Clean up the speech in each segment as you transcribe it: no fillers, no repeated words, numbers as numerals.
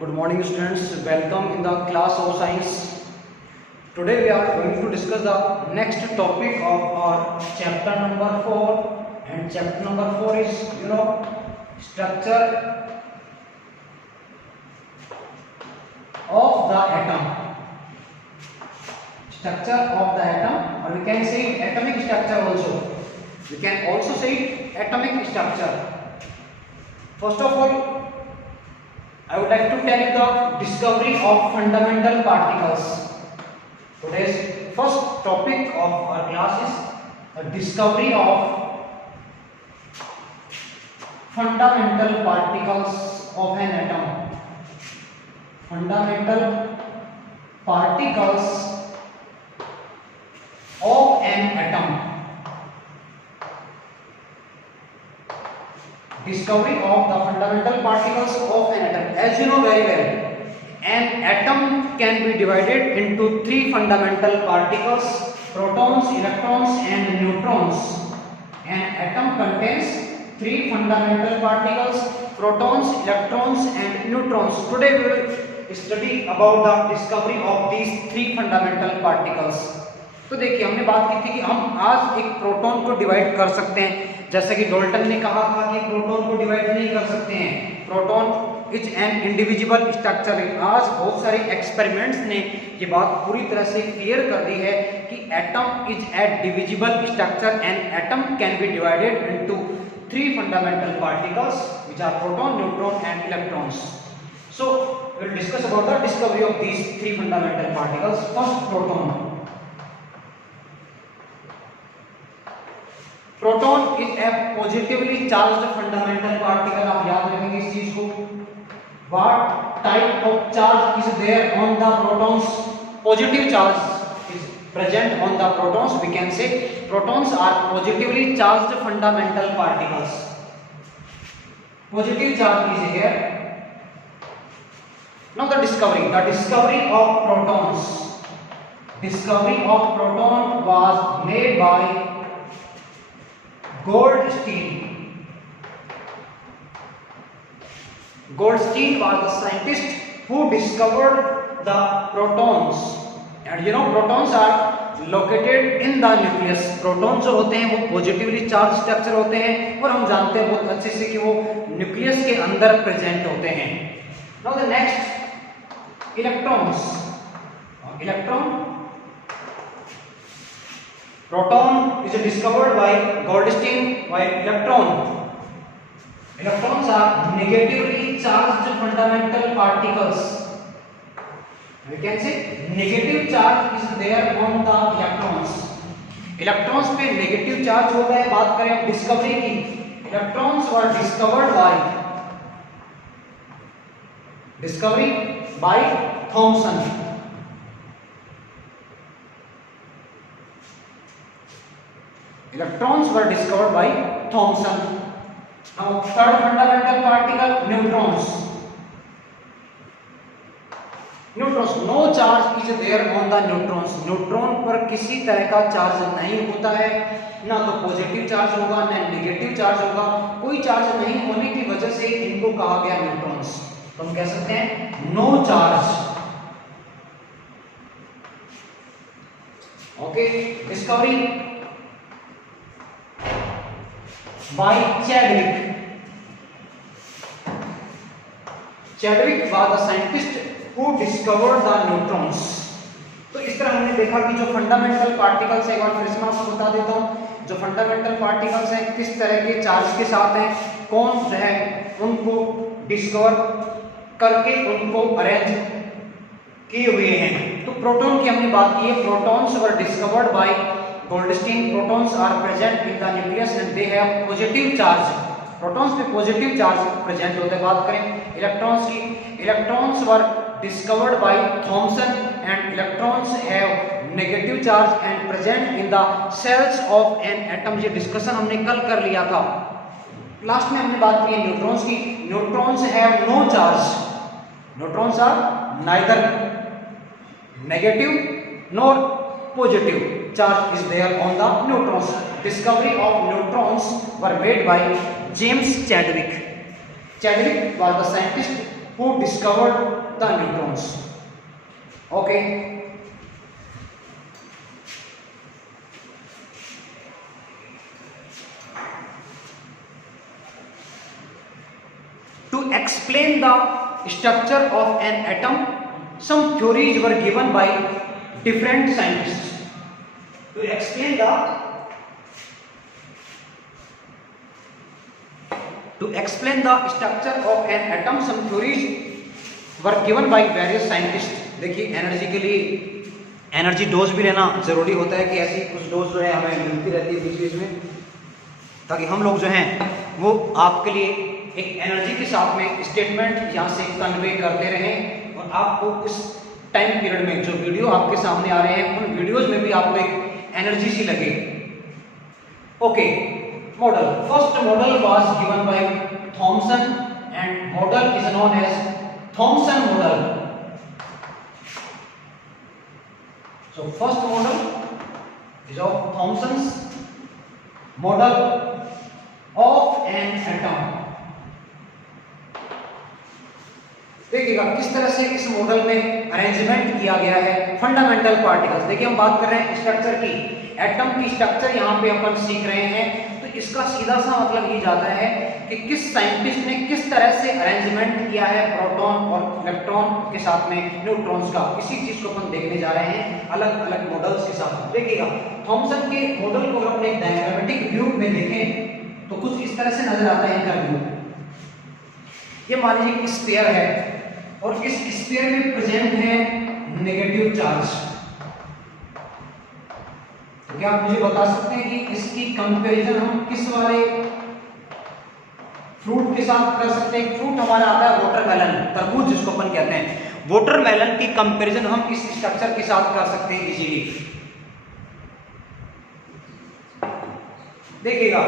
Good morning students, welcome in the class of science. Today we are going to discuss the next topic of our chapter number 4, and chapter number 4 is structure of the atom. Structure of the atom, or we can say atomic structure also. We can also say atomic structure. First of all, I would like to tell you the discovery of fundamental particles. Today's first topic of our class is the discovery of fundamental particles of an atom. Fundamental particles of an atom. Discovery of the fundamental particles of an atom. As you know very well, an atom can be divided into three fundamental particles: protons, electrons and neutrons. An atom contains three fundamental particles: protons, electrons and neutrons. Today we will study about the discovery of these three fundamental particles. तो देखिए, हमने बात की थी कि हम आज एक प्रोटॉन को डिवाइड कर सकते हैं, जैसे कि डाल्टन ने कहा था कि प्रोटॉन को डिवाइड नहीं कर सकते हैं, proton is an individual structure. आज बहुत सारे एक्सपेरिमेंट्स ने ये बात पूरी तरह से क्लियर कर दी है कि atom is a divisible structure and atom can be divided into three fundamental particles which are proton, neutron and electrons. So we will discuss about the discovery of these three fundamental particles. First, proton. Proton is a positively charged fundamental particle. आप याद रखेंगे इस चीज को. What type of charge is there on the protons? Positive charge is present on the protons. We can say protons are positively charged fundamental particles. Positive charge is here. Now the discovery of protons. Discovery of proton was made by Goldstein. Goldstein was the scientist who discovered the protons. And you know, protons are located in the nucleus. Protons जो होते हैं वो positively charge structure होते हैं, और हम जानते हैं बहुत अच्छे से कि वो न्यूक्लियस के अंदर प्रेजेंट होते हैं. Now the next, electrons. Electron. Proton is discovered by Goldstein, while electrons are negatively charged fundamental particles. We can say negative charge is there on the electrons. Electrons पे negative charge होता है. बात करें discovery की, electrons were discovered by Thomson. Electrons were discovered by Thomson. Now third fundamental particle, neutrons. Neutrons, no charge is there on the neutrons. Neutron पर किसी तरह का चार्ज नहीं होता है, ना तो पॉजिटिव चार्ज होगा ना नेगेटिव चार्ज होगा. कोई चार्ज नहीं होने की वजह से इनको कहा गया न्यूट्रॉन्स. तो हम कह सकते हैं no charge. Okay. Discovery by Chadwick. Chadwick was the scientist who discovered the neutrons. तो इस तरह हमने देखा कि जो फंडामेंटल पार्टिकल्स है, एक बार फिर से मैं आपको बता देता हूँ, जो फंडामेंटल पार्टिकल्स हैं किस तरह के चार्ज के साथ हैं, कौन जो है उनको डिस्कवर करके उनको अरेंज किए हुए हैं. तो प्रोटॉन की हमने बात की है. Protons were discovered by Goldstein. Protons are present in the nucleus and they have positive charge. Protons पे positive charge present होता है. बात करें इलेक्ट्रॉन्स की, electrons were discovered by Thomson and electrons have negative charge and present in the cells of an atom. ये discussion हमने कल कर लिया था. लास्ट में हमने बात की है न्यूट्रॉन्स की. Neutrons have no charge. Neutrons are neither negative nor positive. Charge is there on the neutrons. Discovery of neutrons were made by James Chadwick. Chadwick was the scientist who discovered the neutrons. Okay. To explain the structure of an atom, some theories were given by different scientists. To explain the structure of an atom, some theories were given by various scientists. देखिए energy के लिए energy dose भी लेना जरूरी होता है कि ऐसी कुछ डोज जो है हमें मिलती रहती है बीच बीच में, ताकि हम लोग जो हैं वो आपके लिए एक एनर्जी के साथ में स्टेटमेंट यहाँ से कन्वे करते रहें और आपको इस टाइम पीरियड में जो वीडियो आपके सामने आ रहे हैं उन वीडियोज में भी आपको एक एनर्जी सी लगे. Okay, model. First model was given by Thomson and model is known as Thomson model. So first model is of Thomson's model of an atom. देखिएगा किस तरह से इस मॉडल में अरेंजमेंट किया गया है फंडामेंटल पार्टिकल्स. देखिए हम बात कर रहे हैं स्ट्रक्चर की, एटम की स्ट्रक्चर यहाँ पे अपन सीख रहे हैं. तो इसका सीधा सा मतलब ये जाता है कि किस साइंटिस्ट ने किस तरह से अरेंजमेंट किया है प्रोटॉन और इलेक्ट्रॉन के साथ में न्यूट्रॉन्स का. इसी चीज को अपन देखने जा रहे हैं अलग अलग मॉडल्स के साथ. देखिएगा थॉमसन के मॉडल को अगर अपने डायग्रामेटिक व्यू में देखें तो कुछ इस तरह से नजर आता है इनका व्यू. ये मान लीजिए स्फीयर है और इस स्फीयर में प्रेजेंट है नेगेटिव चार्ज. तो क्या आप मुझे बता सकते हैं कि इसकी कंपैरिजन हम किस वाले फ्रूट के साथ कर सकते हैं? फ्रूट हमारा आता है वाटरमेलन, तरबूज जिसको अपन कहते हैं. वाटरमेलन की कंपैरिजन हम इस स्ट्रक्चर के साथ कर सकते हैं इजीली. देखिएगा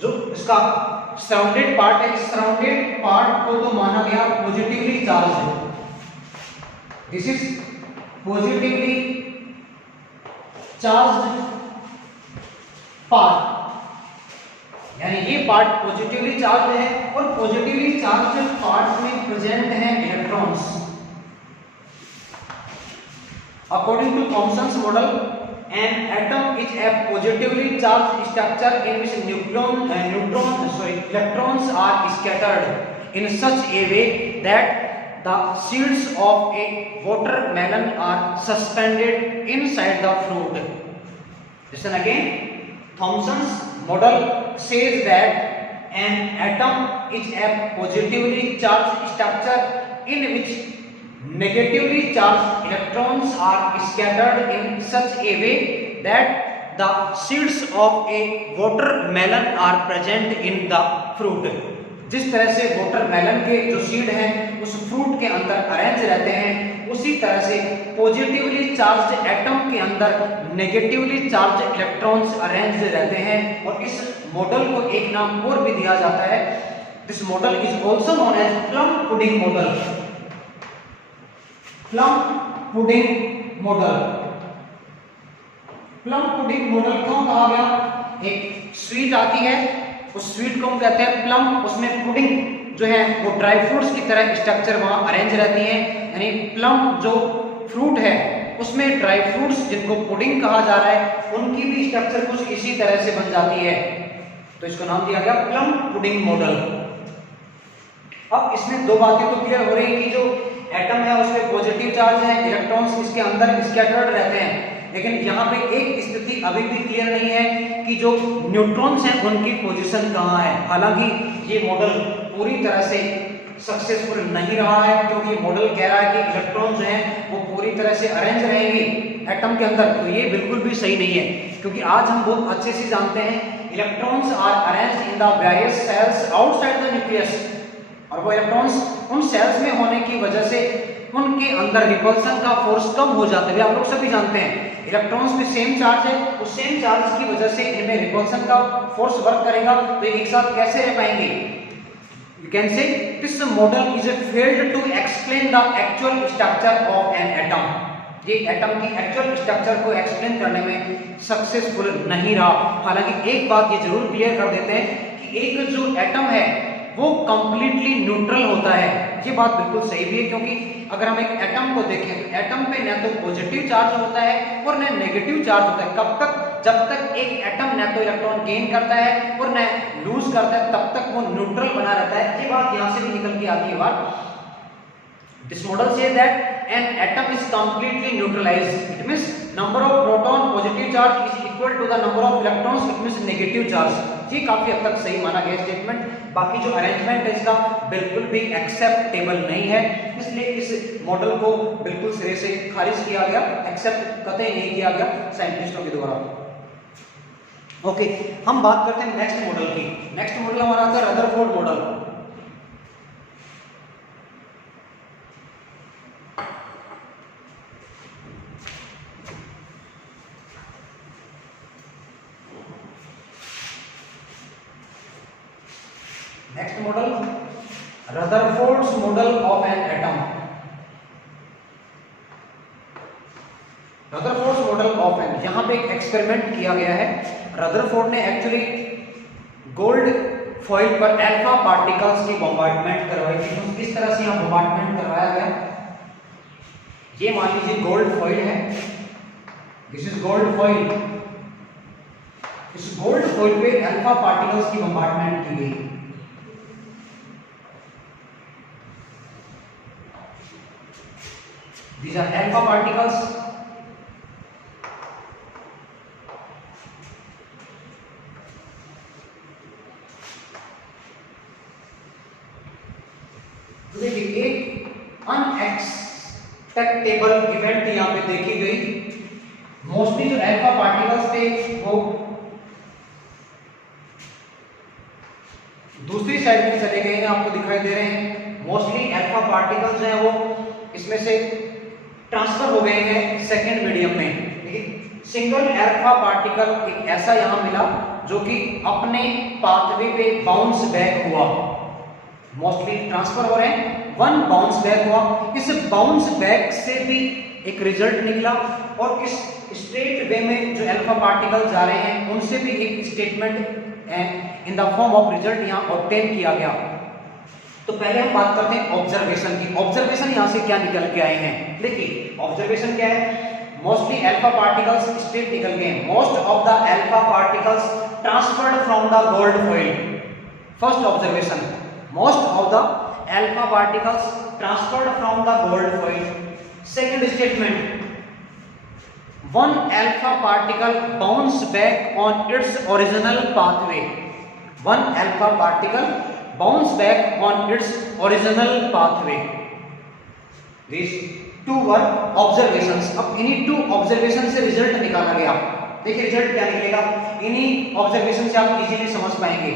जो इसका सराउंडेड पार्ट है, इस सराउंडेड पार्ट को तो माना गया पॉजिटिवली चार्ज है. This is positively charged part, यानी ये पार्ट पॉजिटिवली चार्ज है और पॉजिटिवली चार्ज पार्ट में प्रेजेंट है electrons. According to Thomson's model, an atom is a positively charged structure in which electrons are scattered in such a way that the seeds of a watermelon are suspended inside the fruit. Listen again. Thomson's model says that an atom is a positively charged structure in which negatively charged electrons are scattered in such a way that the seeds of a watermelon are present in the fruit. जिस तरह से watermelon के जो seed हैं उस fruit के अंदर arrange रहते हैं, उसी तरह से पॉजिटिवली चार्ज्ड एटम के अंदर नेगेटिवली चार्ज्ड इलेक्ट्रॉन्स अरेंज रहते हैं. और इस मॉडल को एक नाम और भी दिया जाता है. This model is also known as plum pudding model. Plum pudding model. Plum pudding model क्यों कहा गया? एक स्वीट आती है, उस स्वीट को हम कहते हैं प्लम. उसमें पुडिंग जो है वो ड्राई फ्रूट्स की तरह स्ट्रक्चर वहां अरेंज रहती है. यानी प्लम जो फ्रूट है उसमें ड्राई फ्रूट्स जिनको पुडिंग कहा जा रहा है उनकी भी स्ट्रक्चर कुछ इसी तरह से बन जाती है. तो इसको नाम दिया गया प्लम पुडिंग मॉडल. अब इसमें दो बातें तो क्लियर हो रही है कि जो एटम है उसमें पॉजिटिव चार्ज है, इलेक्ट्रॉन्स इसके अंदर स्कैटर्ड रहते हैं. लेकिन यहाँ पे एक स्थिति अभी भी क्लियर नहीं है कि जो न्यूट्रॉन्स हैं उनकी पोजीशन कहाँ है. हालांकि ये मॉडल पूरी तरह से सक्सेसफुल नहीं रहा है, क्योंकि मॉडल कह रहा है कि इलेक्ट्रॉन जो हैं वो पूरी तरह से अरेंज रहेंगे एटम के अंदर. तो ये बिल्कुल भी सही नहीं है, क्योंकि आज हम बहुत अच्छे से जानते हैं electrons are arranged in the various shells outside the nucleus. और वो इलेक्ट्रॉन्स उन सेल्स में होने की वजह से उनके अंदर रिपल्सन का फोर्स कम हो जाता है. आप लोग सभी जानते हैं इलेक्ट्रॉन्स में सेम चार्ज है, उस सेम चार्ज की वजह से इनमें रिपल्सन का फोर्स वर्क करेगा, तो एक साथ कैसे रह पाएंगे? You can say this model is failed to explain the actual structure of an atom. ये एटम की एक्चुअल स्ट्रक्चर को एक्सप्लेन करने में सक्सेसफुल नहीं रहा. हालांकि एक बात ये जरूर क्लियर कर देते हैं कि एक जो एटम है वो कंप्लीटली न्यूट्रल होता है। ये बात बिल्कुल सही भी है, क्योंकि अगर हम एक एटम को देखें, एटम पे न तो पॉजिटिव चार्ज होता है और न नेगेटिव चार्ज होता है। कब तक? जब तक एक एटम न तो इलेक्ट्रॉन गेन करता है और न लूज करता है, तब तक वो न्यूट्रल बना रहता है। ये बात यहां से भी निकल के आती है बात। This model says that an atom is completely neutralized. It means number of proton positive charge is equal to the number of electrons. It means negative charge. ये काफी हद तक सही माना गया स्टेटमेंट। बाकी जो अरेंजमेंट है इसका बिल्कुल भी एक्सेप्टेबल नहीं है, इसलिए इस मॉडल को बिल्कुल सिरे से खारिज किया गया, एक्सेप्ट कतई नहीं किया गया साइंटिस्टों के द्वारा। ओके, हम बात करते हैं नेक्स्ट मॉडल की। नेक्स्ट मॉडल हमारा आता है Rutherford model. Next model, Rutherford's model of an atom. Rutherford's model of an, यहां पे एक एक्सपेरिमेंट किया गया है। रदरफोर्ड ने एक्चुअली गोल्ड फॉइल पर अल्फा पार्टिकल्स की बॉम्बार्डमेंट करवाई थी। तो किस तरह से यहां बॉम्बार्डमेंट करवाया गया, ये मान लीजिए गोल्ड फॉइल है, दिस इज गोल्ड फॉइल। इस गोल्ड फॉइल पे अल्फा पार्टिकल्स की बॉम्बार्डमेंट की गई। These are alpha particles. तो देखिए एक अनएक्सपेक्टेबल इवेंट यहां पे देखी गई। मोस्टली जो अल्फा पार्टिकल्स थे वो दूसरी साइड में चले गए हैं, आपको दिखाई दे रहे हैं। मोस्टली अल्फा पार्टिकल्स हैं वो इसमें से ट्रांसफर हो गए हैं सेकेंड मीडियम में। देखिए सिंगल अल्फा पार्टिकल एक ऐसा यहां मिला जो कि अपने पाथवे पे बाउंस बैक हुआ। मोस्टली ट्रांसफर हो रहे हैं, वन बाउंस बैक हुआ। इस बाउंस बैक से भी एक रिजल्ट निकला और इस स्ट्रेट वे में जो अल्फा पार्टिकल जा रहे हैं उनसे भी एक statement in the form of result यहां ऑब्टेन किया गया। तो पहले हम बात करते हैं ऑब्जर्वेशन की। ऑब्जर्वेशन यहां से क्या निकल के आए हैं, देखिए ऑब्जर्वेशन क्या है। मोस्टली अल्फा पार्टिकल्स स्ट्रेट निकल गए। Most of the alpha particles transferred from the gold foil. First observation, most of the alpha particles transferred from the gold foil. Second statement, one alpha particle bounce back on its original pathway. One alpha particle bounce back on its original pathway. These two were observations. अब इन्हीं to observation से result निकाला गया। देखिए result क्या निकलेगा, इन्हीं observation से आप इजीली समझ पाएंगे।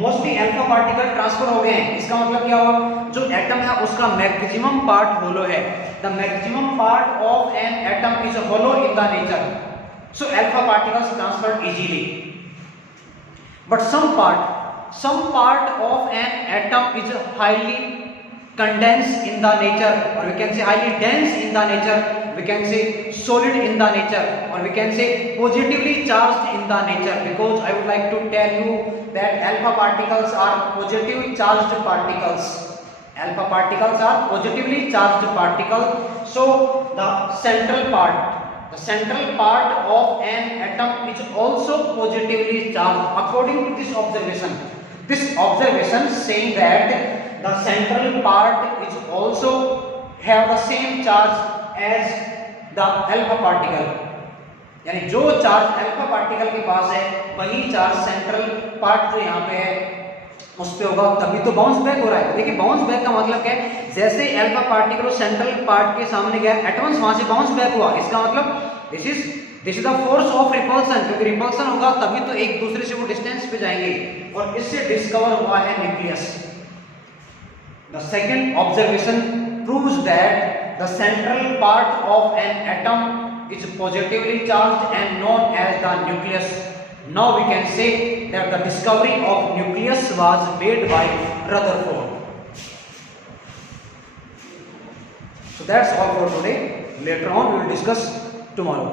मोस्टली अल्फा पार्टिकल ट्रांसफर हो गए हैं, इसका मतलब क्या हुआ, जो एटम है उसका मैक्सिमम पार्ट होलो है। The maximum part of an atom is hollow in the nature, so alpha particles transferred easily. But some part of an atom is highly condensed in the nature, or we can say highly dense in the nature, we can say solid in the nature, or we can say positively charged in the nature. Because I would like to tell you that alpha particles are positively charged particles. Alpha particles are positively charged particles. So the central part of an atom is also positively charged according to this observation. This observation saying that the central part is also have the same charge as the alpha particle. यानी जो charge alpha particle के पास है वही charge central part जो यहाँ पे है उस पे होगा, तभी तो बाउंस बैक हो रहा है। देखिए बाउंस बैक का मतलब क्या है, जैसे अल्फा पार्टिकल सेंट्रल पार्ट के सामने गया एटम्स वहां से बाउंस बैक हुआ। इसका मतलब this is the force of repulsion, क्योंकि रिपल्सन होगा तभी तो एक दूसरे से वो डिस्टेंस पे जाएंगे, और इससे डिस्कवर हुआ है nucleus. The second observation proves that the central part of an atom is positively charged and known as the nucleus. Now we can say that the discovery of nucleus was made by Rutherford. So that's all for today. Later on we will discuss tomorrow.